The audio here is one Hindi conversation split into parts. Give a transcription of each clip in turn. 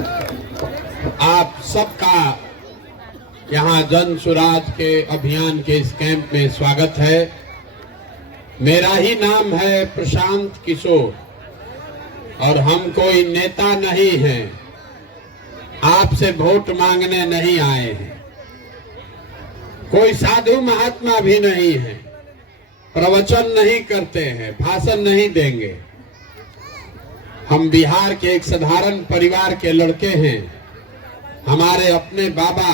आप सबका यहाँ जन सुराज के अभियान के इस कैंप में स्वागत है। मेरा ही नाम है प्रशांत किशोर और हम कोई नेता नहीं हैं, आपसे वोट मांगने नहीं आए हैं, कोई साधु महात्मा भी नहीं है, प्रवचन नहीं करते हैं, भाषण नहीं देंगे। हम बिहार के एक साधारण परिवार के लड़के हैं। हमारे अपने बाबा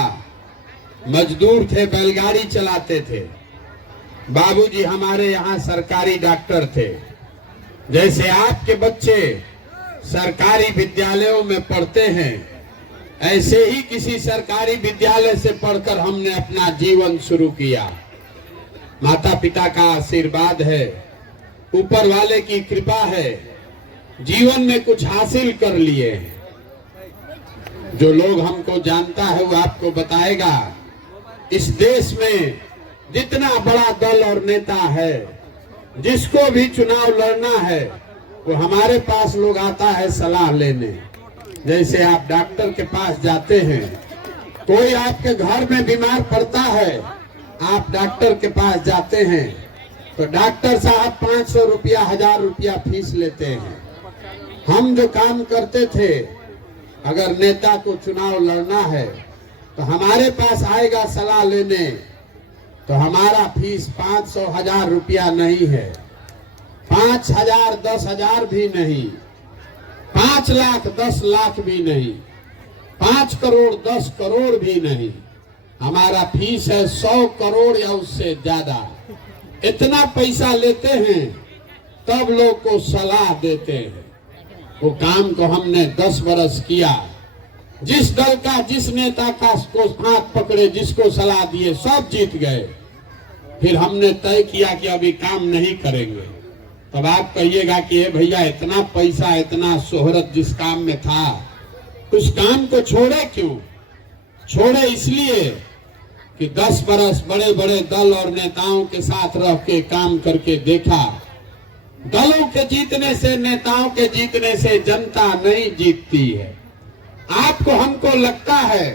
मजदूर थे, बैलगाड़ी चलाते थे। बाबूजी हमारे यहाँ सरकारी डॉक्टर थे। जैसे आपके बच्चे सरकारी विद्यालयों में पढ़ते हैं, ऐसे ही किसी सरकारी विद्यालय से पढ़कर हमने अपना जीवन शुरू किया। माता पिता का आशीर्वाद है, ऊपर वाले की कृपा है, जीवन में कुछ हासिल कर लिए हैं। जो लोग हमको जानता है वो आपको बताएगा, इस देश में जितना बड़ा दल और नेता है, जिसको भी चुनाव लड़ना है वो हमारे पास लोग आता है सलाह लेने। जैसे आप डॉक्टर के पास जाते हैं, कोई आपके घर में बीमार पड़ता है, आप डॉक्टर के पास जाते हैं तो डॉक्टर साहब 500 रुपया 1000 रुपया फीस लेते हैं। हम जो काम करते थे, अगर नेता को चुनाव लड़ना है तो हमारे पास आएगा सलाह लेने, तो हमारा फीस 500 1000 रुपया नहीं है, 5000 10,000 भी नहीं, 5 लाख 10 लाख भी नहीं, 5 करोड़ 10 करोड़ भी नहीं। हमारा फीस है 100 करोड़ या उससे ज्यादा। इतना पैसा लेते हैं तब लोग को सलाह देते हैं। वो काम को हमने 10 बरस किया। जिस दल का, जिस नेता का को हाथ पकड़े, जिसको सलाह दिए, सब जीत गए। फिर हमने तय किया कि अभी काम नहीं करेंगे। तब आप कहिएगा कि ये भैया इतना पैसा, इतना शोहरत जिस काम में था, उस काम को छोड़े क्यों? छोड़े इसलिए कि 10 बरस बड़े बड़े दल और नेताओं के साथ रह के काम करके देखा, दलों के जीतने से, नेताओं के जीतने से जनता नहीं जीतती है। आपको, हमको लगता है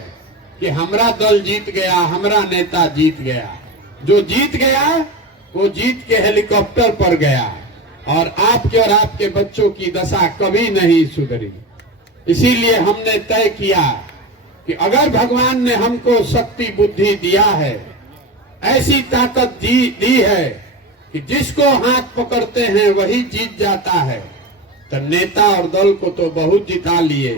कि हमारा दल जीत गया, हमारा नेता जीत गया। जो जीत गया वो जीत के हेलीकॉप्टर पर गया और आपके और आपके बच्चों की दशा कभी नहीं सुधरी। इसीलिए हमने तय किया कि अगर भगवान ने हमको शक्ति बुद्धि दिया है, ऐसी ताकत दी है कि जिसको हाथ पकड़ते हैं वही जीत जाता है, तो नेता और दल को तो बहुत जिता लिए।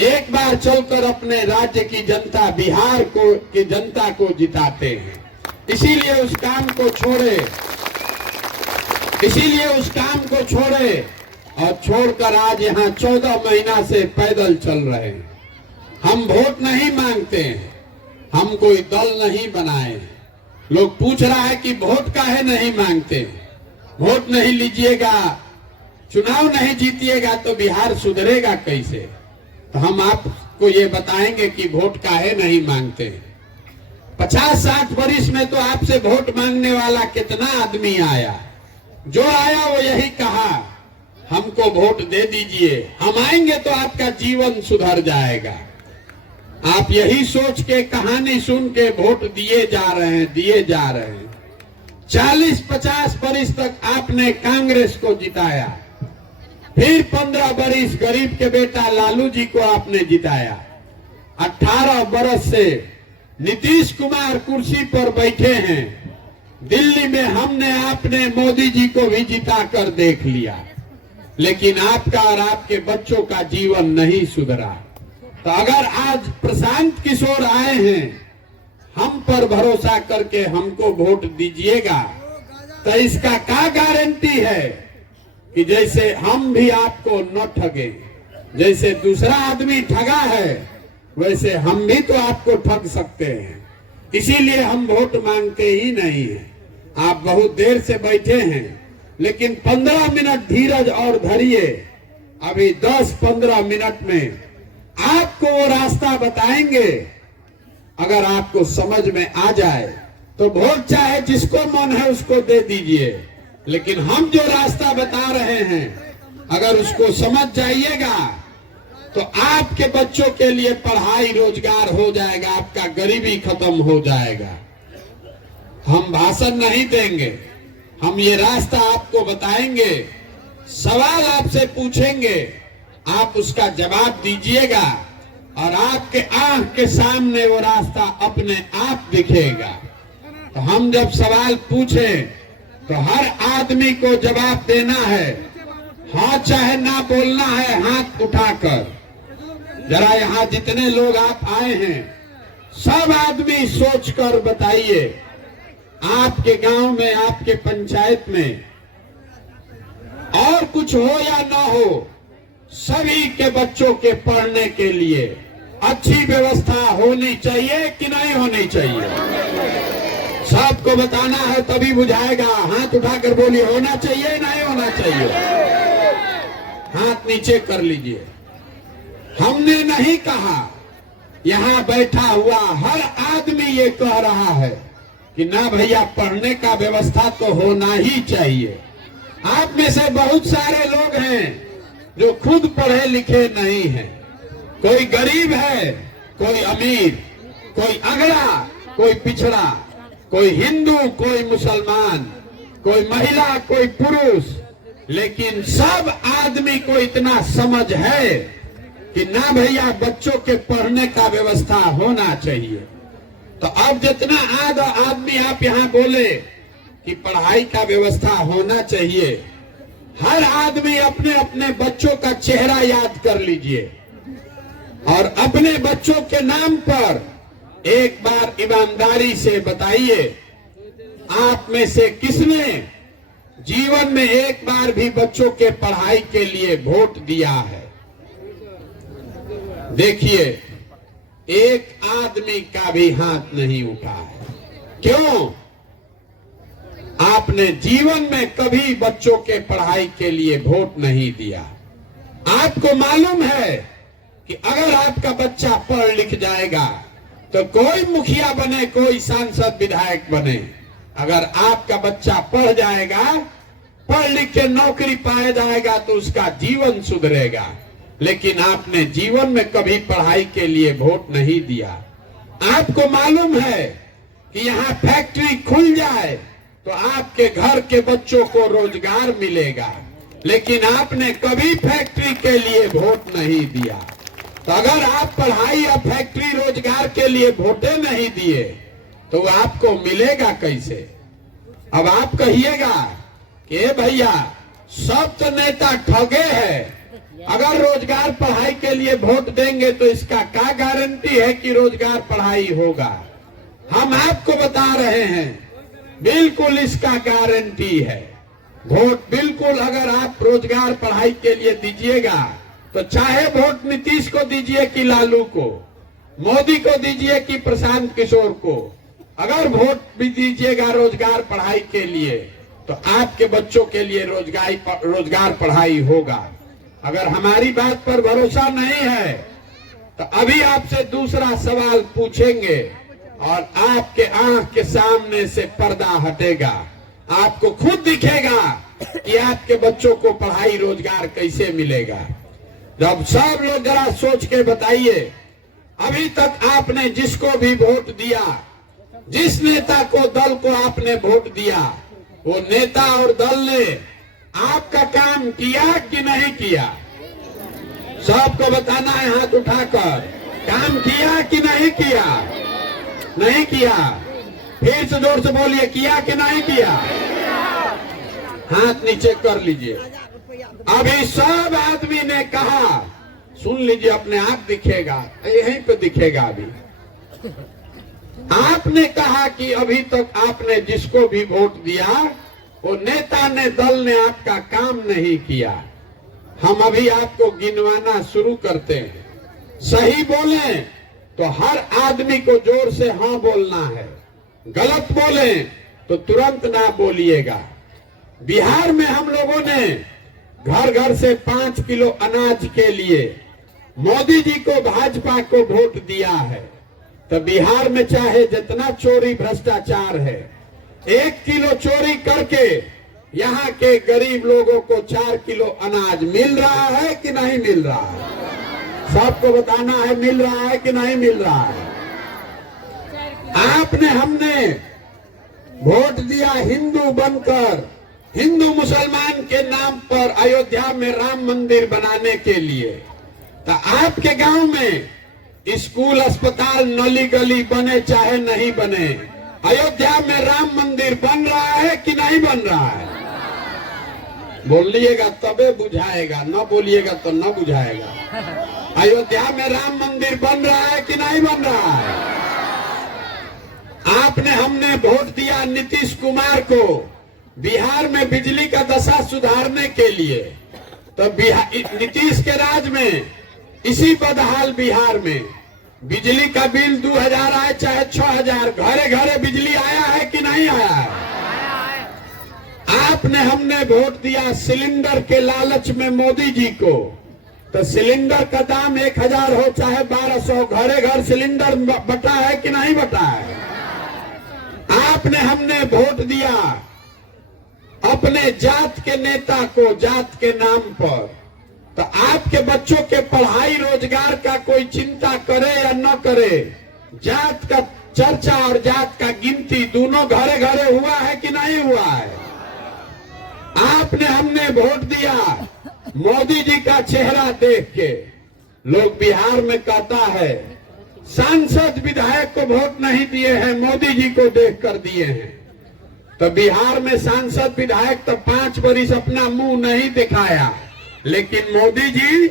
एक बार चलकर अपने राज्य की जनता, बिहार की जनता को जिताते हैं। इसीलिए उस काम को छोड़े और छोड़कर आज यहाँ 14 महीना से पैदल चल रहे हैं। हम वोट नहीं मांगते हैं, हम कोई दल नहीं बनाए हैं। लोग पूछ रहा है कि वोट काहे नहीं मांगते? वोट नहीं लीजिएगा, चुनाव नहीं जीतिएगा तो बिहार सुधरेगा कैसे? तो हम आपको ये बताएंगे कि वोट काहे नहीं मांगते हैं। 50-60 वर्ष में तो आपसे वोट मांगने वाला कितना आदमी आया? जो आया वो यही कहा, हमको वोट दे दीजिए, हम आएंगे तो आपका जीवन सुधर जाएगा। आप यही सोच के, कहानी सुन के वोट दिए जा रहे हैं। 40-50 वर्ष तक आपने कांग्रेस को जिताया, फिर 15 वर्ष गरीब के बेटा लालू जी को आपने जिताया। 18 वर्ष से नीतीश कुमार कुर्सी पर बैठे हैं। दिल्ली में हमने, आपने मोदी जी को भी जिता कर देख लिया, लेकिन आपका और आपके बच्चों का जीवन नहीं सुधरा। तो अगर आज प्रशांत किशोर आए हैं, हम पर भरोसा करके हमको वोट दीजिएगा, तो इसका क्या गारंटी है कि जैसे हम भी आपको न ठगे, जैसे दूसरा आदमी ठगा है वैसे हम भी तो आपको ठग सकते हैं। इसीलिए हम वोट मांगते ही नहीं हैं। आप बहुत देर से बैठे हैं, लेकिन 15 मिनट धीरज और धरिए। अभी 10-15 मिनट में आपको वो रास्ता बताएंगे। अगर आपको समझ में आ जाए तो वोट चाहे जिसको मन है उसको दे दीजिए, लेकिन हम जो रास्ता बता रहे हैं अगर उसको समझ जाइएगा तो आपके बच्चों के लिए पढ़ाई रोजगार हो जाएगा, आपका गरीबी खत्म हो जाएगा। हम भाषण नहीं देंगे, हम ये रास्ता आपको बताएंगे, सवाल आपसे पूछेंगे, आप उसका जवाब दीजिएगा और आपके आंख के सामने वो रास्ता अपने आप दिखेगा। तो हम जब सवाल पूछें तो हर आदमी को जवाब देना है, हाँ चाहे ना बोलना है हाथ उठाकर। जरा यहाँ जितने लोग आप आए हैं सब आदमी सोचकर बताइए, आपके गांव में, आपके पंचायत में और कुछ हो या ना हो, सभी के बच्चों के पढ़ने के लिए अच्छी व्यवस्था होनी चाहिए कि नहीं होनी चाहिए? सबको बताना है तभी बुझाएगा। हाथ उठाकर बोलिए, होना चाहिए नहीं होना चाहिए? हाथ नीचे कर लीजिए। हमने नहीं कहा, यहाँ बैठा हुआ हर आदमी ये कह रहा है कि ना भैया पढ़ने का व्यवस्था तो होना ही चाहिए। आप में से बहुत सारे लोग हैं जो खुद पढ़े लिखे नहीं हैं। कोई गरीब है, कोई अमीर, कोई अगड़ा, कोई पिछड़ा, कोई हिंदू, कोई मुसलमान, कोई महिला, कोई पुरुष, लेकिन सब आदमी को इतना समझ है कि ना भैया बच्चों के पढ़ने का व्यवस्था होना चाहिए। तो अब जितना आदमी आप यहाँ बोले कि पढ़ाई का व्यवस्था होना चाहिए, हर आदमी अपने अपने बच्चों का चेहरा याद कर लीजिए और अपने बच्चों के नाम पर एक बार ईमानदारी से बताइए, आप में से किसने जीवन में एक बार भी बच्चों के पढ़ाई के लिए वोट दिया है? देखिए, एक आदमी का भी हाथ नहीं उठा है। क्यों? आपने जीवन में कभी बच्चों के पढ़ाई के लिए वोट नहीं दिया। आपको मालूम है कि अगर आपका बच्चा पढ़ लिख जाएगा तो कोई मुखिया बने, कोई सांसद विधायक बने, अगर आपका बच्चा पढ़ जाएगा, पढ़ लिख के नौकरी पाया जाएगा तो उसका जीवन सुधरेगा। लेकिन आपने जीवन में कभी पढ़ाई के लिए वोट नहीं दिया। आपको मालूम है कि यहाँ फैक्ट्री खुल जाए तो आपके घर के बच्चों को रोजगार मिलेगा, लेकिन आपने कभी फैक्ट्री के लिए वोट नहीं दिया। तो अगर आप पढ़ाई या फैक्ट्री रोजगार के लिए वोटे नहीं दिए तो आपको मिलेगा कैसे? अब आप कहिएगा कि भैया सब तो नेता ठगे हैं, अगर रोजगार पढ़ाई के लिए वोट देंगे तो इसका क्या गारंटी है कि रोजगार पढ़ाई होगा? हम आपको बता रहे हैं, बिल्कुल इसका गारंटी है। वोट बिल्कुल अगर आप रोजगार पढ़ाई के लिए दीजिएगा तो चाहे वोट नीतीश को दीजिए कि लालू को, मोदी को दीजिए कि प्रशांत किशोर को, अगर वोट भी दीजिएगा रोजगार पढ़ाई के लिए तो आपके बच्चों के लिए रोजगार पढ़ाई होगा। अगर हमारी बात पर भरोसा नहीं है तो अभी आपसे दूसरा सवाल पूछेंगे और आपके आंख के सामने से पर्दा हटेगा, आपको खुद दिखेगा कि आपके बच्चों को पढ़ाई रोजगार कैसे मिलेगा। जब सब लोग जरा सोच के बताइए, अभी तक आपने जिसको भी वोट दिया, जिस नेता को, दल को आपने वोट दिया, वो नेता और दल ने आपका काम किया कि नहीं किया? सबको बताना है हाथ उठाकर, काम किया कि नहीं किया? नहीं किया। फिर से जोर से बोलिए, किया कि नहीं किया? हाथ नीचे कर लीजिए। अभी सब आदमी ने कहा, सुन लीजिए, अपने आप दिखेगा, यहीं पे दिखेगा। अभी आपने कहा कि अभी तक आपने जिसको भी वोट दिया वो नेता ने, दल ने आपका काम नहीं किया। हम अभी आपको गिनवाना शुरू करते हैं। सही बोले तो हर आदमी को जोर से हाँ बोलना है, गलत बोले तो तुरंत ना बोलिएगा। बिहार में हम लोगों ने घर घर से 5 किलो अनाज के लिए मोदी जी को, भाजपा को वोट दिया है। तो बिहार में चाहे जितना चोरी भ्रष्टाचार है, 1 किलो चोरी करके यहाँ के गरीब लोगों को 4 किलो अनाज मिल रहा है कि नहीं मिल रहा है? सबको बताना है मिल रहा है कि नहीं मिल रहा है। आपने हमने वोट दिया हिंदू बनकर, हिंदू मुसलमान के नाम पर अयोध्या में राम मंदिर बनाने के लिए। तो आपके गांव में स्कूल, अस्पताल, नली गली बने चाहे नहीं बने, अयोध्या में राम मंदिर बन रहा है कि नहीं बन रहा है? बोलिएगा तबे बुझाएगा, न बोलिएगा तो न बुझाएगा। अयोध्या में राम मंदिर बन रहा है कि नहीं बन रहा है? आपने हमने वोट दिया नीतीश कुमार को बिहार में बिजली का दशा सुधारने के लिए। तो नीतीश के राज में इसी बदहाल बिहार में बिजली का बिल 2000 आए चाहे 6000, घरे घरे बिजली आया है कि नहीं आया है? आपने हमने वोट दिया सिलेंडर के लालच में मोदी जी को। तो सिलेंडर का दाम 1000 हो चाहे 1200, घरे घर सिलेंडर बटा है कि नहीं बटा है? आपने हमने वोट दिया अपने जात के नेता को जात के नाम पर। तो आपके बच्चों के पढ़ाई रोजगार का कोई चिंता करे या न करे, जात का चर्चा और जात का गिनती दोनों घरे घरे हुआ है कि नहीं हुआ है? आपने हमने वोट दिया मोदी जी का चेहरा देख के। लोग बिहार में कहता है सांसद विधायक को वोट नहीं दिए हैं, मोदी जी को देख कर दिए हैं। तो बिहार में सांसद विधायक तो 5 बरिस अपना मुंह नहीं दिखाया, लेकिन मोदी जी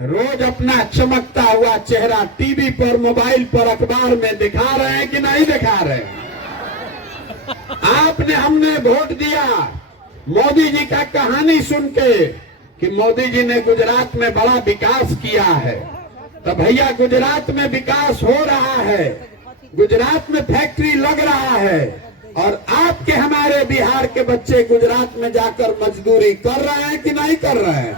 रोज अपना चमकता हुआ चेहरा टीवी पर, मोबाइल पर, अखबार में दिखा रहे हैं कि नहीं दिखा रहे? आपने हमने वोट दिया मोदी जी का कहानी सुन के कि मोदी जी ने गुजरात में बड़ा विकास किया है। तो भैया गुजरात में विकास हो रहा है, गुजरात में फैक्ट्री लग रहा है, और आपके हमारे बिहार के बच्चे गुजरात में जाकर मजदूरी कर रहे हैं कि नहीं कर रहे हैं?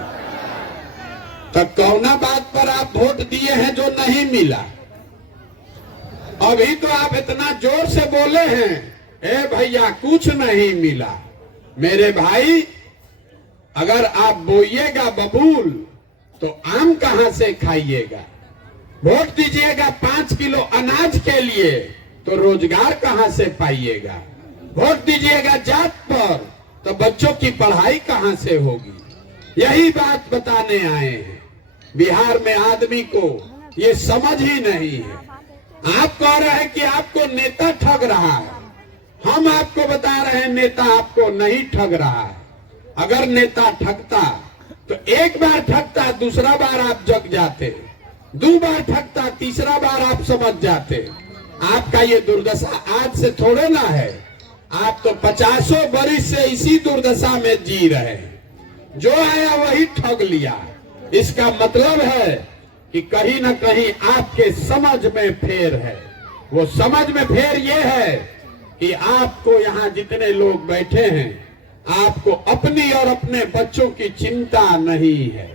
तो कौना बात पर आप वोट दिए हैं जो नहीं मिला? अभी तो आप इतना जोर से बोले हैं ए भैया कुछ नहीं मिला। मेरे भाई अगर आप बोइएगा बबूल तो आम कहां से खाइएगा? वोट दीजिएगा 5 किलो अनाज के लिए तो रोजगार कहां से पाइएगा? वोट दीजिएगा जात पर तो बच्चों की पढ़ाई कहां से होगी? यही बात बताने आए हैं। बिहार में आदमी को ये समझ ही नहीं है। आप कह रहे हैं कि आपको नेता ठग रहा है, हम आपको बता रहे हैं नेता आपको नहीं ठग रहा है। अगर नेता ठगता तो एक बार ठगता, दूसरा बार आप जग जाते, 2 बार ठगता, तीसरा बार आप समझ जाते। आपका ये दुर्दशा आज से थोड़े ना है, आप तो 50 बरिस से इसी दुर्दशा में जी रहे हैं। जो आया वही ठग लिया। इसका मतलब है कि कहीं ना कहीं आपके समझ में फेर है। वो समझ में फेर ये है कि आपको यहाँ जितने लोग बैठे हैं, आपको अपनी और अपने बच्चों की चिंता नहीं है।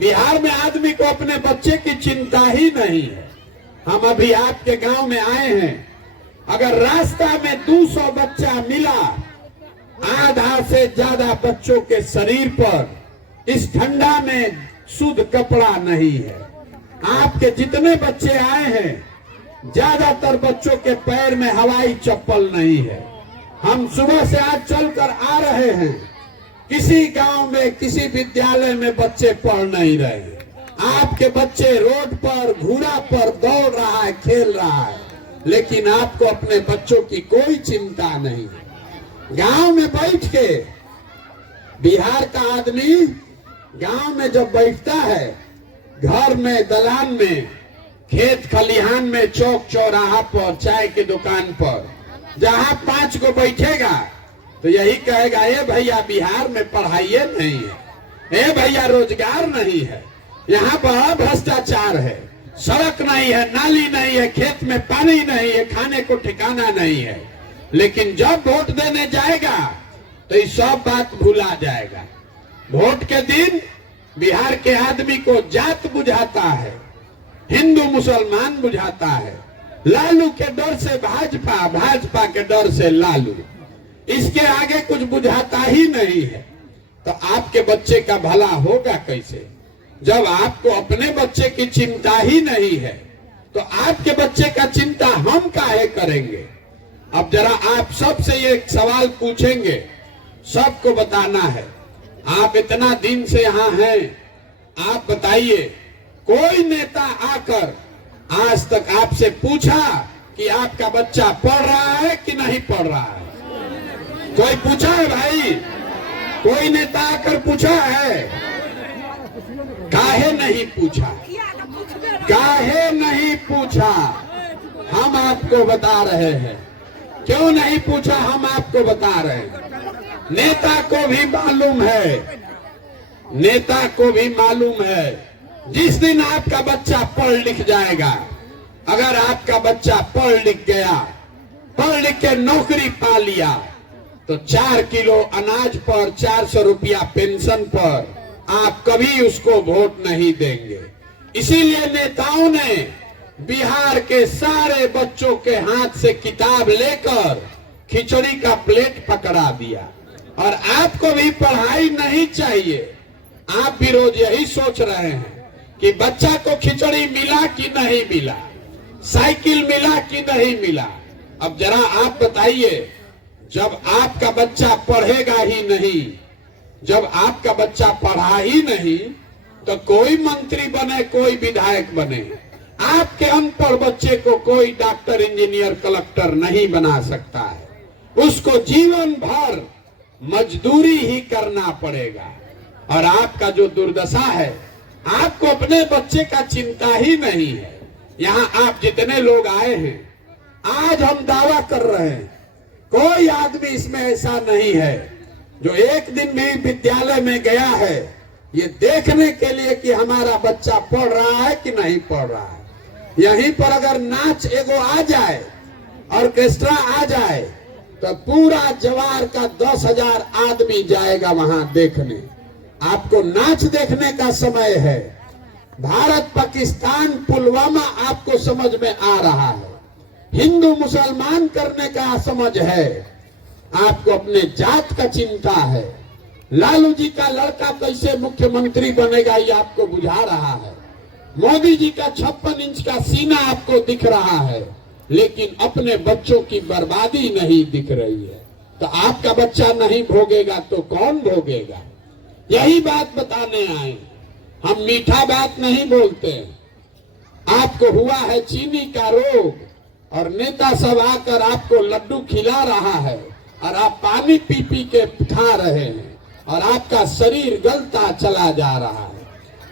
बिहार में आदमी को अपने बच्चे की चिंता ही नहीं है। हम अभी आपके गांव में आए हैं, अगर रास्ता में 200 बच्चा मिला, आधा से ज्यादा बच्चों के शरीर पर इस ठंडा में शुद्ध कपड़ा नहीं है। आपके जितने बच्चे आए हैं, ज्यादातर बच्चों के पैर में हवाई चप्पल नहीं है। हम सुबह से आज चलकर आ रहे हैं, किसी गांव में किसी विद्यालय में बच्चे पढ़ नहीं रहे। आपके बच्चे रोड पर, घूरा पर दौड़ रहा है, खेल रहा है, लेकिन आपको अपने बच्चों की कोई चिंता नहीं। गांव में बैठ के बिहार का आदमी गांव में जब बैठता है, घर में, दलान में, खेत खलिहान में, चौक चौराहा पर, चाय की दुकान पर, जहां 5 को बैठेगा तो यही कहेगा ए भैया बिहार में पढ़ाई नहीं है, ए भैया रोजगार नहीं है, यहाँ बड़ा भ्रष्टाचार है, सड़क नहीं है, नाली नहीं है, खेत में पानी नहीं है, खाने को ठिकाना नहीं है। लेकिन जब वोट देने जाएगा तो ये सब बात भुला जाएगा। वोट के दिन बिहार के आदमी को जात बुझाता है, हिंदू मुसलमान बुझाता है, लालू के डर से भाजपा, भाजपा के डर से लालू, इसके आगे कुछ बुझाता ही नहीं है। तो आपके बच्चे का भला होगा कैसे? जब आपको अपने बच्चे की चिंता ही नहीं है तो आपके बच्चे का चिंता हम काहे करेंगे। अब जरा आप सबसे ये सवाल पूछेंगे, सबको बताना है। आप इतना दिन से यहाँ हैं, आप बताइए कोई नेता आकर आज तक आपसे पूछा कि आपका बच्चा पढ़ रहा है कि नहीं पढ़ रहा है? कोई पूछा है भाई? कोई नेता आकर पूछा है? काहे नहीं पूछा? काहे नहीं पूछा? हम आपको बता रहे हैं क्यों नहीं पूछा। हम आपको बता रहे हैं, नेता को भी मालूम है, नेता को भी मालूम है जिस दिन आपका बच्चा पढ़ लिख जाएगा, अगर आपका बच्चा पढ़ लिख गया, पढ़ लिख के नौकरी पा लिया, तो 4 किलो अनाज पर 400 रुपया पेंशन पर आप कभी उसको वोट नहीं देंगे। इसीलिए नेताओं ने बिहार के सारे बच्चों के हाथ से किताब लेकर खिचड़ी का प्लेट पकड़ा दिया। और आपको भी पढ़ाई नहीं चाहिए। आप भी रोज यही सोच रहे हैं कि बच्चा को खिचड़ी मिला कि नहीं मिला, साइकिल मिला कि नहीं मिला। अब जरा आप बताइए, जब आपका बच्चा पढ़ेगा ही नहीं, जब आपका बच्चा पढ़ा ही नहीं, तो कोई मंत्री बने, कोई विधायक बने, आपके अनपढ़ बच्चे को कोई डॉक्टर, इंजीनियर, कलेक्टर नहीं बना सकता है। उसको जीवन भर मजदूरी ही करना पड़ेगा। और आपका जो दुर्दशा है, आपको अपने बच्चे का चिंता ही नहीं है। यहाँ आप जितने लोग आए हैं, आज हम दावा कर रहे हैं, कोई आदमी इसमें ऐसा नहीं है जो एक दिन भी विद्यालय में गया है ये देखने के लिए कि हमारा बच्चा पढ़ रहा है कि नहीं पढ़ रहा है। यहीं पर अगर नाच एगो आ जाए, ऑर्केस्ट्रा आ जाए, तो पूरा जवार का 10,000 आदमी जाएगा वहां देखने। आपको नाच देखने का समय है। भारत पाकिस्तान पुलवामा आपको समझ में आ रहा है, हिंदू मुसलमान करने का समझ है, आपको अपने जात का चिंता है। लालू जी का लड़का कैसे मुख्यमंत्री बनेगा ये आपको बुझा रहा है। मोदी जी का 56 इंच का सीना आपको दिख रहा है, लेकिन अपने बच्चों की बर्बादी नहीं दिख रही है। तो आपका बच्चा नहीं भोगेगा तो कौन भोगेगा? यही बात बताने आए। हम मीठा बात नहीं बोलते। आपको हुआ है चीनी का रोग और नेता सब आकर आपको लड्डू खिला रहा है और आप पानी पी पी के खा रहे हैं और आपका शरीर गलता चला जा रहा है।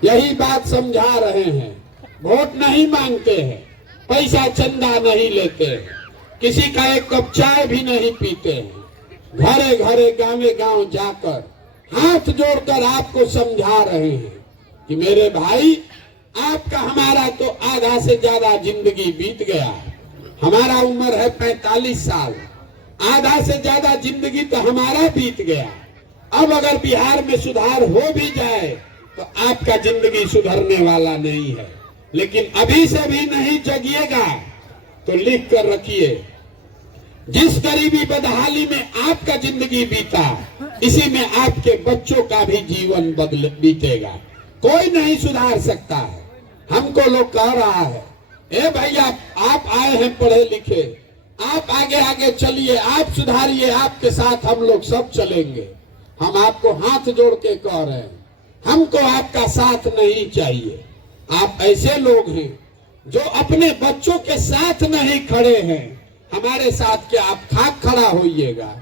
यही बात समझा रहे हैं। वोट नहीं मांगते हैं, पैसा चंदा नहीं लेते हैं, किसी का एक कप चाय भी नहीं पीते हैं। घरे घरे गांवे गांव जाकर हाथ जोड़कर आपको समझा रहे हैं कि मेरे भाई, आपका हमारा तो आधा से ज्यादा जिंदगी बीत गया। हमारा उम्र है 45 साल, आधा से ज्यादा जिंदगी तो हमारा बीत गया। अब अगर बिहार में सुधार हो भी जाए तो आपका जिंदगी सुधरने वाला नहीं है। लेकिन अभी से भी नहीं जगिएगा तो लिख कर रखिए, जिस गरीबी बदहाली में आपका जिंदगी बीता, इसी में आपके बच्चों का भी जीवन बीतेगा। कोई नहीं सुधार सकता है। हमको लोग कह रहा है, ए भैया आप आए हैं पढ़े लिखे, आप आगे आगे चलिए, आप सुधारिए, आपके साथ हम लोग सब चलेंगे। हम आपको हाथ जोड़ के कह रहे हैं, हमको आपका साथ नहीं चाहिए। आप ऐसे लोग हैं जो अपने बच्चों के साथ नहीं खड़े हैं, हमारे साथ क्या आप खाक खड़ा होइएगा।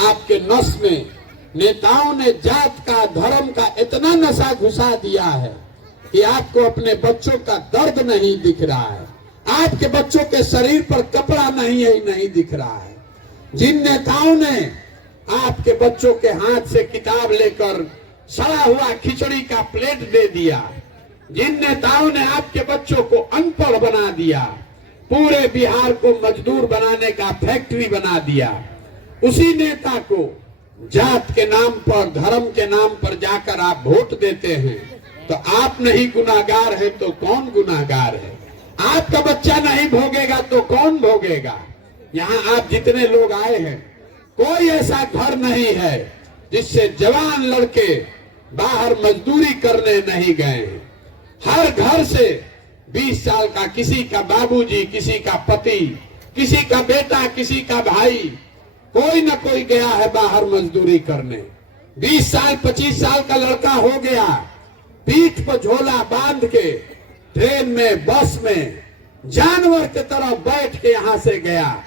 आपके नस में नेताओं ने जात का, धर्म का इतना नशा घुसा दिया है कि आपको अपने बच्चों का दर्द नहीं दिख रहा है। आपके बच्चों के शरीर पर कपड़ा नहीं है, नहीं दिख रहा है। जिन नेताओं ने आपके बच्चों के हाथ से किताब लेकर सड़ा हुआ खिचड़ी का प्लेट दे दिया, जिन नेताओं ने आपके बच्चों को अनपढ़ बना दिया, पूरे बिहार को मजदूर बनाने का फैक्ट्री बना दिया, उसी नेता को जात के नाम पर, धर्म के नाम पर जाकर आप वोट देते हैं। तो आप नहीं गुनाहगार है तो कौन गुनाहगार है? आपका बच्चा नहीं भोगेगा तो कौन भोगेगा? यहाँ आप जितने लोग आए हैं, कोई ऐसा घर नहीं है जिससे जवान लड़के बाहर मजदूरी करने नहीं गए हैं। हर घर से 20 साल का किसी का बाबूजी, किसी का पति, किसी का बेटा, किसी का भाई, कोई न कोई गया है बाहर मजदूरी करने। 20 साल 25 साल का लड़का हो गया, पीठ पर झोला बांध के ट्रेन में, बस में जानवर की तरह बैठ के यहां से गया।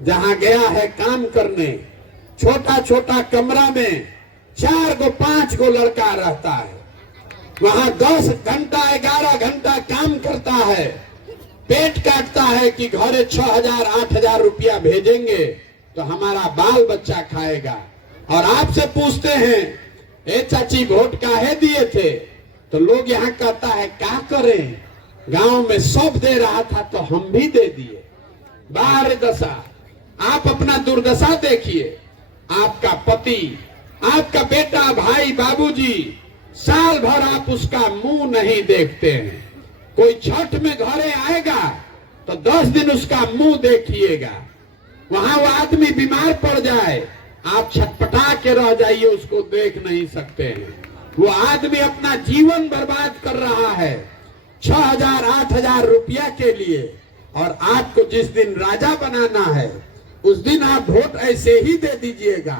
जहां गया है काम करने, छोटा छोटा कमरा में 4 गो 5 गो लड़का रहता है। वहां 10 घंटा 11 घंटा काम करता है, पेट काटता है कि घरे 6,000 8,000 रुपया भेजेंगे तो हमारा बाल बच्चा खाएगा। और आपसे पूछते हैं, ए चाची वोट काहे दिए थे? तो लोग यहाँ कहता है क्या करें, गांव में सब दे रहा था तो हम भी दे दिए। बाहर दशा, आप अपना दुर्दशा देखिए। आपका पति, आपका बेटा, भाई, बाबूजी, साल भर आप उसका मुंह नहीं देखते हैं। कोई छठ में घरे आएगा तो 10 दिन उसका मुंह देखिएगा। वहां वो आदमी बीमार पड़ जाए, आप छटपटा के रह जाइए, उसको देख नहीं सकते हैं। वो आदमी अपना जीवन बर्बाद कर रहा है 6,000 8,000 रुपया के लिए। और आपको जिस दिन राजा बनाना है उस दिन आप वोट ऐसे ही दे दीजिएगा,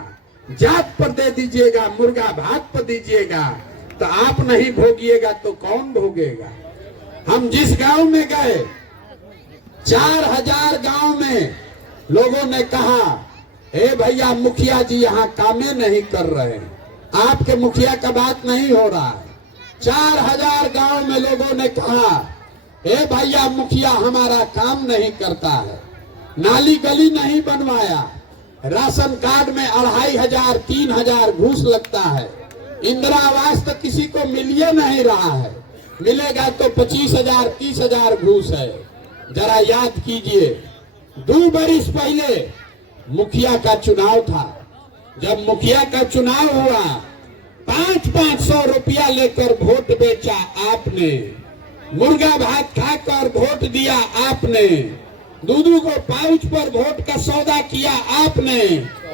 जात पर दे दीजिएगा, मुर्गा भात पर दीजिएगा। तो आप नहीं भोगिएगा तो कौन भोगेगा? हम जिस गांव में गए, 4000 गांव में लोगों ने कहा, हे भैया मुखिया जी यहाँ कामें नहीं कर रहे, आपके मुखिया का बात नहीं हो रहा है। 4000 गांव में लोगों ने कहा, हे भैया मुखिया हमारा काम नहीं करता है, नाली गली नहीं बनवाया, राशन कार्ड में 2500 3000 घूस लगता है, इंदिरा आवास तो किसी को मिलिए नहीं रहा है, मिलेगा तो 25,000 30,000 घूस है। जरा याद कीजिए, 2 बरिस पहले मुखिया का चुनाव था। जब मुखिया का चुनाव हुआ, 500 रुपया लेकर वोट बेचा आपने, मुर्गा भात खाकर वोट दिया आपने, 2 को पाउच पर वोट का सौदा किया आपने।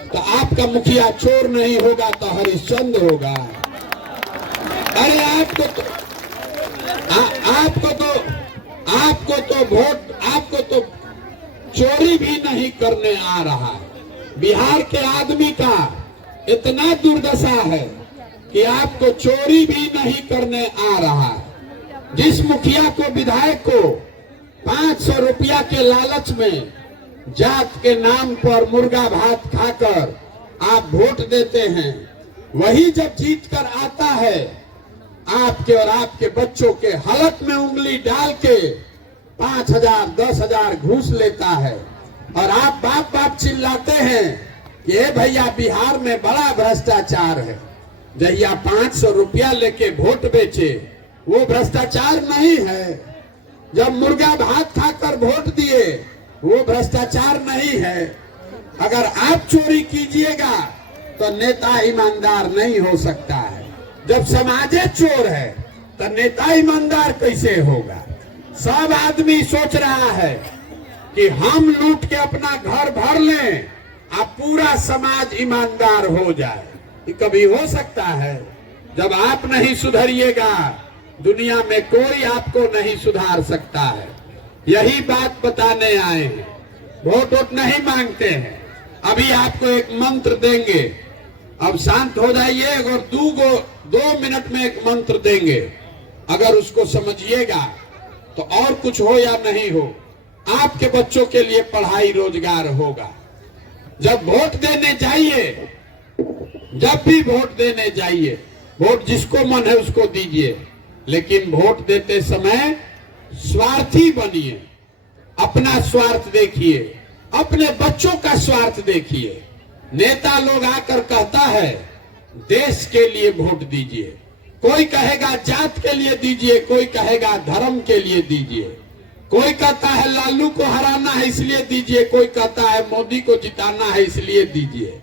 तो आपका मुखिया चोर नहीं होगा तो हरिश्चंद्र होगा। अरे आपको तो चोरी भी नहीं करने आ रहा है। बिहार के आदमी का इतना दुर्दशा है कि आपको चोरी भी नहीं करने आ रहा है। जिस मुखिया को, विधायक को 500 रुपया के लालच में जात के नाम पर मुर्गा भात खाकर आप वोट देते हैं, वही जब जीत कर आता है, आपके और आपके बच्चों के हलक में उंगली डाल के 5,000 10,000 घूस लेता है। और आप बाप बाप चिल्लाते हैं कि ये भैया बिहार में बड़ा भ्रष्टाचार है। जहिया 500 रुपया लेके वोट बेचे वो भ्रष्टाचार नहीं है, जब मुर्गा भात खाकर वोट दिए वो भ्रष्टाचार नहीं है। अगर आप चोरी कीजिएगा तो नेता ईमानदार नहीं हो सकता है। जब समाजे चोर है तो नेता ईमानदार कैसे होगा? सब आदमी सोच रहा है कि हम लूट के अपना घर भर लें, अब पूरा समाज ईमानदार हो जाए। ये कभी हो सकता है? जब आप नहीं सुधरिएगा दुनिया में कोई आपको नहीं सुधार सकता है। यही बात बताने आए हैं। वोट नहीं मांगते हैं। अभी आपको एक मंत्र देंगे, अब शांत हो जाइए और 2 मिनट में एक मंत्र देंगे। अगर उसको समझिएगा तो और कुछ हो या नहीं हो, आपके बच्चों के लिए पढ़ाई रोजगार होगा। जब वोट देने जाइए, जब भी वोट देने जाइए, वोट जिसको मन है उसको दीजिए, लेकिन वोट देते समय स्वार्थी बनिए। अपना स्वार्थ देखिए, अपने बच्चों का स्वार्थ देखिए। नेता लोग आकर कहता है देश के लिए वोट दीजिए, कोई कहेगा जात के लिए दीजिए, कोई कहेगा धर्म के लिए दीजिए, कोई कहता है लालू को हराना है इसलिए दीजिए, कोई कहता है मोदी को जिताना है इसलिए दीजिए।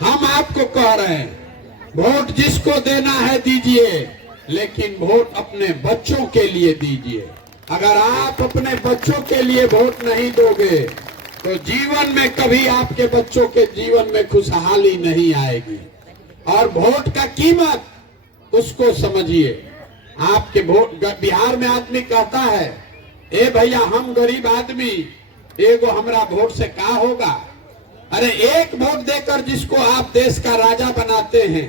हम आपको कह रहे हैं वोट जिसको देना है दीजिए, लेकिन वोट अपने बच्चों के लिए दीजिए। अगर आप अपने बच्चों के लिए वोट नहीं दोगे तो जीवन में कभी आपके बच्चों के जीवन में खुशहाली नहीं आएगी। और वोट का कीमत उसको समझिए। आपके वोट, बिहार में आदमी कहता है ए भैया हम गरीब आदमी, एगो हमरा वोट से का होगा। अरे एक वोट देकर जिसको आप देश का राजा बनाते हैं,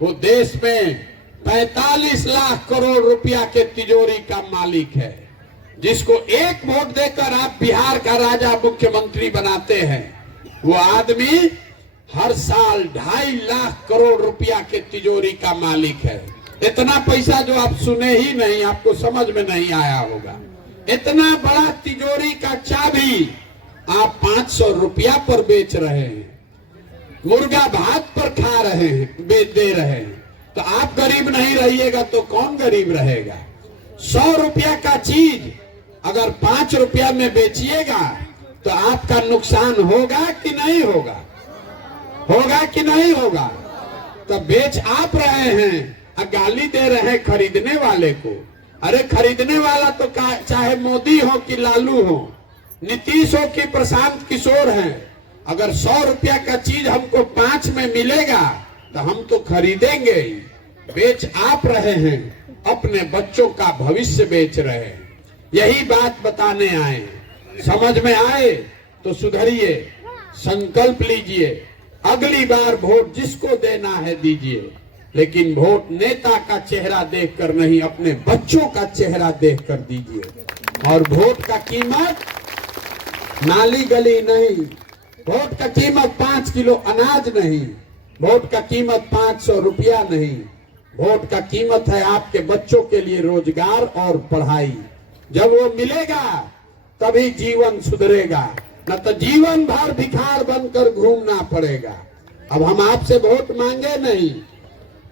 वो देश में 45 लाख करोड़ रुपया के तिजोरी का मालिक है। जिसको एक वोट देकर आप बिहार का राजा मुख्यमंत्री बनाते हैं, वो आदमी हर साल 2.5 लाख करोड़ रुपया के तिजोरी का मालिक है। इतना पैसा जो आप सुने ही नहीं, आपको समझ में नहीं आया होगा। इतना बड़ा तिजोरी का चाबी आप 500 रुपया पर बेच रहे हैं, मुर्गा भात पर खा रहे हैं, बेच दे रहे हैं। तो आप गरीब नहीं रहिएगा तो कौन गरीब रहेगा। 100 रुपया का चीज अगर 5 रुपया में बेचिएगा तो आपका नुकसान होगा कि नहीं होगा, होगा कि नहीं होगा। तो बेच आप रहे हैं और गाली दे रहे हैं खरीदने वाले को। अरे खरीदने वाला तो चाहे मोदी हो कि लालू हो, नीतीश हो कि प्रशांत किशोर हैं, अगर 100 रुपया का चीज हमको 5 में मिलेगा तो हम तो खरीदेंगे ही। बेच आप रहे हैं, अपने बच्चों का भविष्य बेच रहे हैं। यही बात बताने आए हैं। समझ में आए तो सुधरिए, संकल्प लीजिए, अगली बार वोट जिसको देना है दीजिए, लेकिन वोट नेता का चेहरा देखकर नहीं, अपने बच्चों का चेहरा देखकर दीजिए। और वोट का कीमत नाली गली नहीं, वोट का कीमत 5 किलो अनाज नहीं, वोट का कीमत 500 रुपया नहीं, वोट का कीमत है आपके बच्चों के लिए रोजगार और पढ़ाई। जब वो मिलेगा तभी जीवन सुधरेगा, न तो जीवन भर भिखार बनकर घूमना पड़ेगा। अब हम आपसे वोट मांगे नहीं,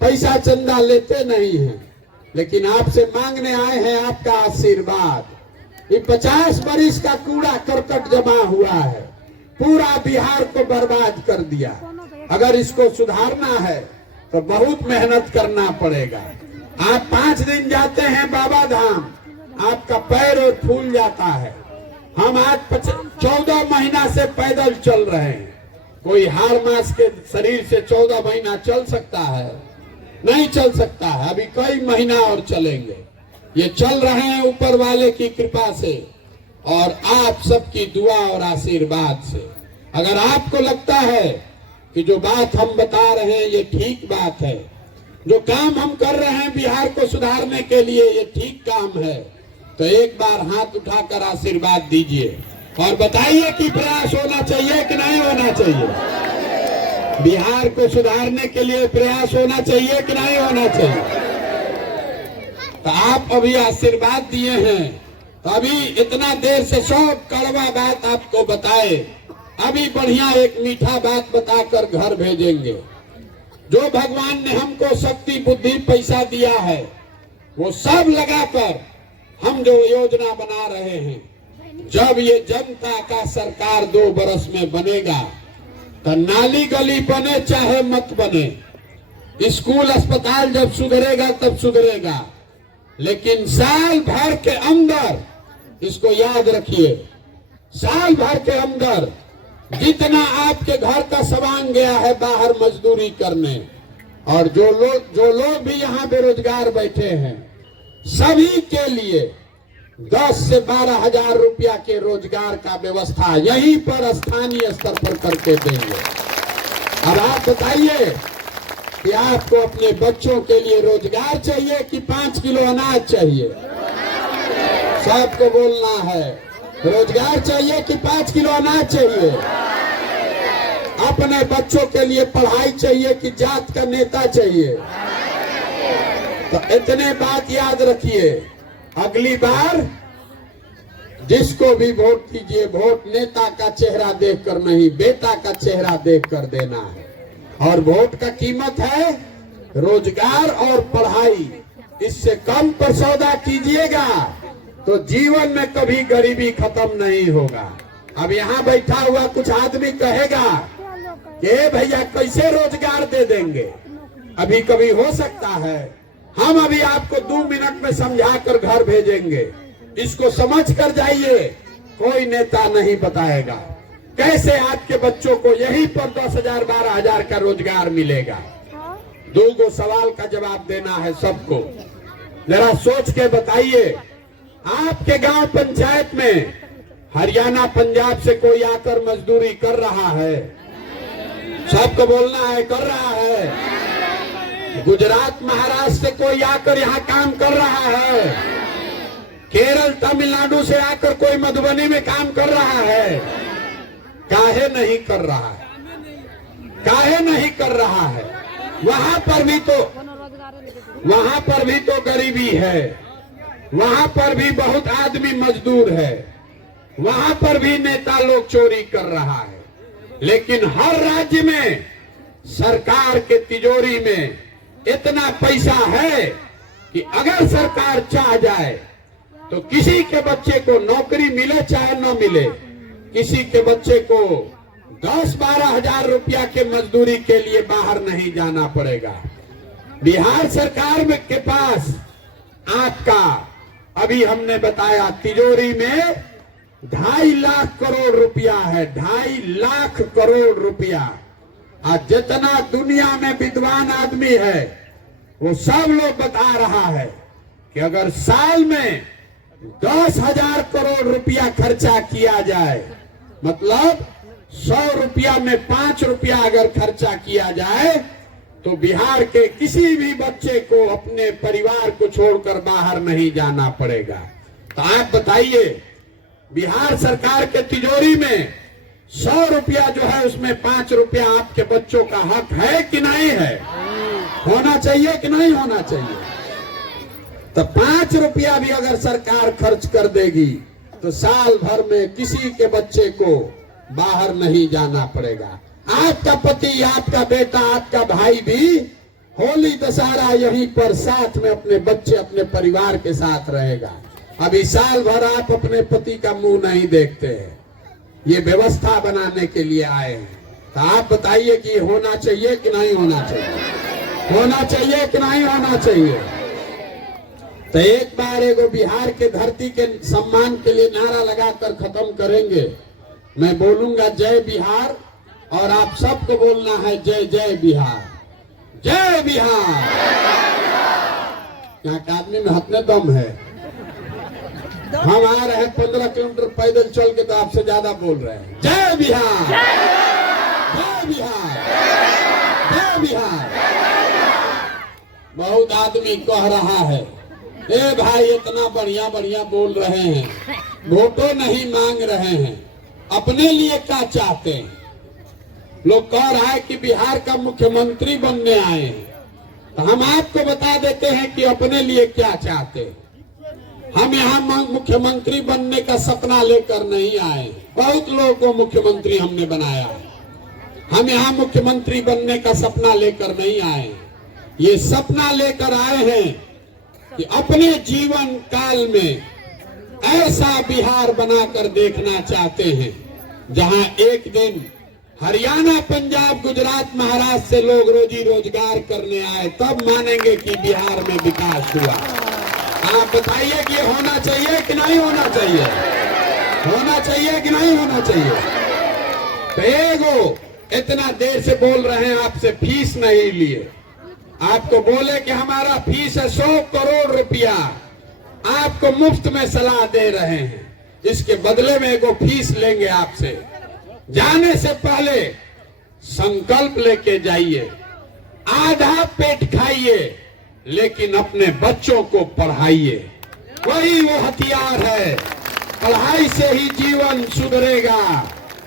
पैसा चंदा लेते नहीं हैं, लेकिन आपसे मांगने आए हैं आपका आशीर्वाद। ये 50 बरिस का कूड़ा करकट जमा हुआ है, पूरा बिहार को बर्बाद कर दिया। अगर इसको सुधारना है तो बहुत मेहनत करना पड़ेगा। आप 5 दिन जाते हैं बाबा धाम, आपका पैर और फूल जाता है। हम आज 14 महीना से पैदल चल रहे हैं। कोई हाड़ मास के शरीर से 14 महीना चल सकता है? नहीं चल सकता है। अभी कई महीना और चलेंगे। ये चल रहे हैं ऊपर वाले की कृपा से और आप सबकी दुआ और आशीर्वाद से। अगर आपको लगता है कि जो बात हम बता रहे हैं ये ठीक बात है, जो काम हम कर रहे हैं बिहार को सुधारने के लिए ये ठीक काम है, तो एक बार हाथ उठाकर आशीर्वाद दीजिए और बताइए कि प्रयास होना चाहिए कि नहीं होना चाहिए। बिहार को सुधारने के लिए प्रयास होना चाहिए कि नहीं होना चाहिए। तो आप अभी आशीर्वाद दिए हैं, तो अभी इतना देर से सब कड़वा बात आपको बताए, अभी बढ़िया एक मीठा बात बताकर घर भेजेंगे। जो भगवान ने हमको शक्ति बुद्धि पैसा दिया है वो सब लगाकर हम जो योजना बना रहे हैं, जब ये जनता का सरकार 2 बरस में बनेगा तो नाली गली बने चाहे मत बने, स्कूल अस्पताल जब सुधरेगा तब सुधरेगा, लेकिन साल भर के अंदर इसको याद रखिए, साल भर के अंदर जितना आपके घर का सामान गया है बाहर मजदूरी करने, और जो लोग भी यहाँ बेरोजगार बैठे हैं, सभी के लिए 10 से 12 हजार रुपया के रोजगार का व्यवस्था यहीं पर स्थानीय स्तर पर करके देंगे। अब आप बताइए कि आपको अपने बच्चों के लिए रोजगार चाहिए कि 5 किलो अनाज चाहिए? सबको बोलना है, रोजगार चाहिए कि 5 किलो अनाज चाहिए? अपने बच्चों के लिए पढ़ाई चाहिए कि जात का नेता चाहिए? तो इतने बात याद रखिए, अगली बार जिसको भी वोट दीजिए, वोट नेता का चेहरा देखकर नहीं, बेटा का चेहरा देखकर देना है। और वोट का कीमत है रोजगार और पढ़ाई। इससे कम पर सौदा कीजिएगा तो जीवन में कभी गरीबी खत्म नहीं होगा। अब यहाँ बैठा हुआ कुछ आदमी कहेगा कि भैया कैसे रोजगार दे देंगे? अभी कभी हो सकता है, हम अभी आपको 2 मिनट में समझा कर घर भेजेंगे। इसको समझ कर जाइए, कोई नेता नहीं बताएगा कैसे आपके बच्चों को यहीं पर 10,000 12,000 का रोजगार मिलेगा। दो सवाल का जवाब देना है सबको। जरा सोच के बताइए, आपके गांव पंचायत में हरियाणा पंजाब से कोई आकर मजदूरी कर रहा है? सबको बोलना है, कर रहा है। गुजरात महाराष्ट्र से कोई आकर यहाँ काम कर रहा है? केरल तमिलनाडु से आकर कोई मधुबनी में काम कर रहा है? काहे नहीं कर रहा है? काहे नहीं कर रहा है? वहां पर भी तो गरीबी है, वहां पर भी बहुत आदमी मजदूर है, वहां पर भी नेता लोग चोरी कर रहा है। लेकिन हर राज्य में सरकार के तिजोरी में इतना पैसा है कि अगर सरकार चाह जाए तो किसी के बच्चे को नौकरी मिले चाहे न मिले, किसी के बच्चे को 10-12 हजार रुपया के मजदूरी के लिए बाहर नहीं जाना पड़ेगा। बिहार सरकार में के पास आपका अभी हमने बताया तिजोरी में 2.5 लाख करोड़ रुपया है, 2.5 लाख करोड़ रुपया। आज जितना दुनिया में विद्वान आदमी है वो सब लोग बता रहा है कि अगर साल में 10,000 करोड़ रुपया खर्चा किया जाए, मतलब 100 रुपया में 5 रुपया अगर खर्चा किया जाए तो बिहार के किसी भी बच्चे को अपने परिवार को छोड़कर बाहर नहीं जाना पड़ेगा। तो आप बताइए, बिहार सरकार के तिजोरी में 100 रुपया जो है उसमें 5 रुपया आपके बच्चों का हक है कि नहीं है? होना चाहिए कि नहीं होना चाहिए? तो 5 रुपया भी अगर सरकार खर्च कर देगी तो साल भर में किसी के बच्चे को बाहर नहीं जाना पड़ेगा। आपका पति, आपका बेटा, आपका भाई भी होली दशहरा यहीं पर साथ में अपने बच्चे, अपने परिवार के साथ रहेगा। अभी साल भर आप अपने पति का मुंह नहीं देखते हैं। ये व्यवस्था बनाने के लिए आए हैं। तो आप बताइए कि होना चाहिए कि नहीं होना चाहिए? होना चाहिए कि नहीं होना चाहिए? तो एक बार एगो बिहार के धरती के सम्मान के लिए नारा लगाकर खत्म करेंगे। मैं बोलूंगा जय बिहार और आप सबको बोलना है जय जय बिहार, जय बिहार। यहाँ के आदमी में हतने दम है। हम आ रहे हैं 15 किलोमीटर पैदल चल के, तो आपसे ज्यादा बोल रहे हैं जय बिहार, जय बिहार, जय बिहार। बहुत आदमी कह रहा है, ए भाई इतना बढ़िया बढ़िया बोल रहे हैं, वोटों नहीं मांग रहे हैं, अपने लिए क्या चाहते हैं? लोग कह रहा है कि बिहार का मुख्यमंत्री बनने आए हैं। तो हम आपको बता देते हैं कि अपने लिए क्या चाहते हैं। हम यहाँ मुख्यमंत्री बनने का सपना लेकर नहीं आए। बहुत लोगों को मुख्यमंत्री हमने बनाया है। हम यहाँ मुख्यमंत्री बनने का सपना लेकर नहीं आए। ये सपना लेकर आए हैं कि अपने जीवन काल में ऐसा बिहार बनाकर देखना चाहते हैं जहां एक दिन हरियाणा, पंजाब, गुजरात, महाराष्ट्र से लोग रोजी रोजगार करने आए, तब मानेंगे कि बिहार में विकास हुआ। आप बताइए कि होना चाहिए कि नहीं होना चाहिए? होना चाहिए कि नहीं होना चाहिए? तो एगो इतना देर से बोल रहे हैं, आपसे फीस नहीं लिए। आपको बोले कि हमारा फीस है 100 करोड़ रुपया, आपको मुफ्त में सलाह दे रहे हैं। इसके बदले में एगो फीस लेंगे आपसे। जाने से पहले संकल्प लेके जाइए, आधा पेट खाइए, लेकिन अपने बच्चों को पढ़ाइए। वही वो हथियार है। पढ़ाई से ही जीवन सुधरेगा।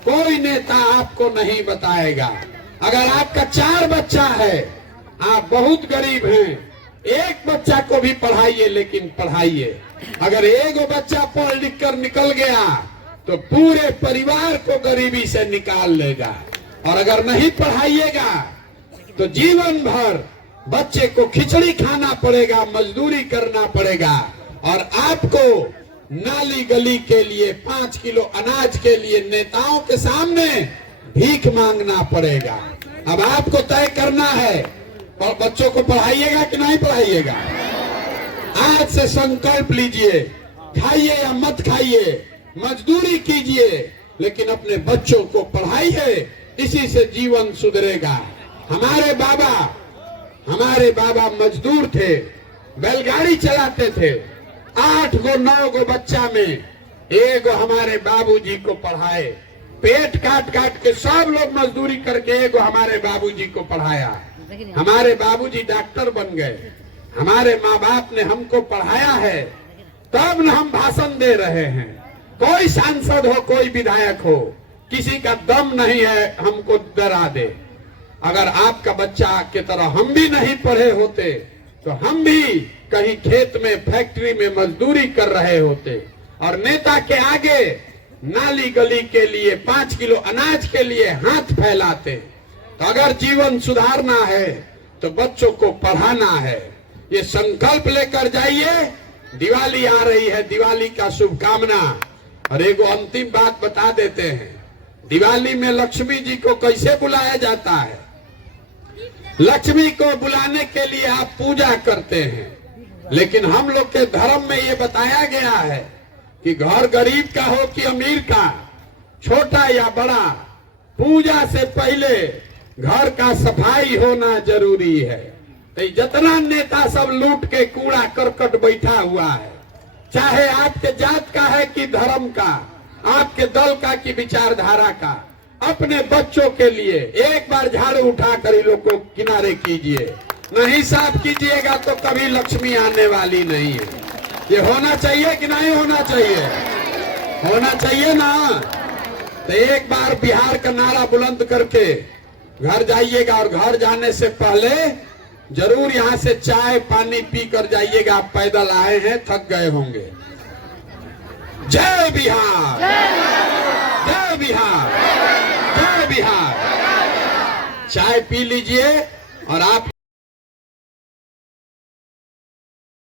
कोई नेता आपको नहीं बताएगा। अगर आपका 4 बच्चा है, आप बहुत गरीब हैं, एक बच्चा को भी पढ़ाइए, लेकिन पढ़ाइए। अगर एक बच्चा पढ़ लिख कर निकल गया तो पूरे परिवार को गरीबी से निकाल लेगा। और अगर नहीं पढ़ाइएगा तो जीवन भर बच्चे को खिचड़ी खाना पड़ेगा, मजदूरी करना पड़ेगा, और आपको नाली गली के लिए 5 किलो अनाज के लिए नेताओं के सामने भीख मांगना पड़ेगा। अब आपको तय करना है, और बच्चों को पढ़ाइएगा कि नहीं पढ़ाइएगा? आज से संकल्प लीजिए, खाइए या मत खाइए, मजदूरी कीजिए, लेकिन अपने बच्चों को पढ़ाइए। इसी से जीवन सुधरेगा। हमारे बाबा हमारे बाबा मजदूर थे, बैलगाड़ी चलाते थे। 8 गो 9 गो बच्चा में एगो हमारे बाबूजी को पढ़ाए। पेट काट काट के सब लोग मजदूरी करके एगो हमारे बाबूजी को पढ़ाया। हमारे बाबूजी डॉक्टर बन गए। हमारे माँ बाप ने हमको पढ़ाया है, तब न हम भाषण दे रहे हैं। कोई सांसद हो, कोई विधायक हो, किसी का दम नहीं है हमको डरा दे। अगर आपका बच्चा की तरह हम भी नहीं पढ़े होते तो हम भी कहीं खेत में, फैक्ट्री में मजदूरी कर रहे होते और नेता के आगे नाली गली के लिए 5 किलो अनाज के लिए हाथ फैलाते। तो अगर जीवन सुधारना है तो बच्चों को पढ़ाना है। ये संकल्प लेकर जाइए। दिवाली आ रही है, दिवाली का शुभकामना। और एगो अंतिम बात बता देते हैं, दिवाली में लक्ष्मी जी को कैसे बुलाया जाता है। लक्ष्मी को बुलाने के लिए आप पूजा करते हैं, लेकिन हम लोग के धर्म में ये बताया गया है कि घर गरीब का हो कि अमीर का, छोटा या बड़ा, पूजा से पहले घर का सफाई होना जरूरी है। तो जितना नेता सब लूट के कूड़ा करकट बैठा हुआ है, चाहे आपके जात का है कि धर्म का, आपके दल का कि विचारधारा का, अपने बच्चों के लिए एक बार झाड़ू उठाकर इन लोग को किनारे कीजिए। नहीं साफ कीजिएगा तो कभी लक्ष्मी आने वाली नहीं है। ये होना चाहिए कि नहीं होना चाहिए? होना चाहिए ना। तो एक बार बिहार का नारा बुलंद करके घर जाइएगा और घर जाने से पहले जरूर यहाँ से चाय पानी पी कर जाइएगा। आप पैदल आए हैं, थक गए होंगे। जय बिहार, जय बिहार, जय बिहार। चाय पी लीजिए और आप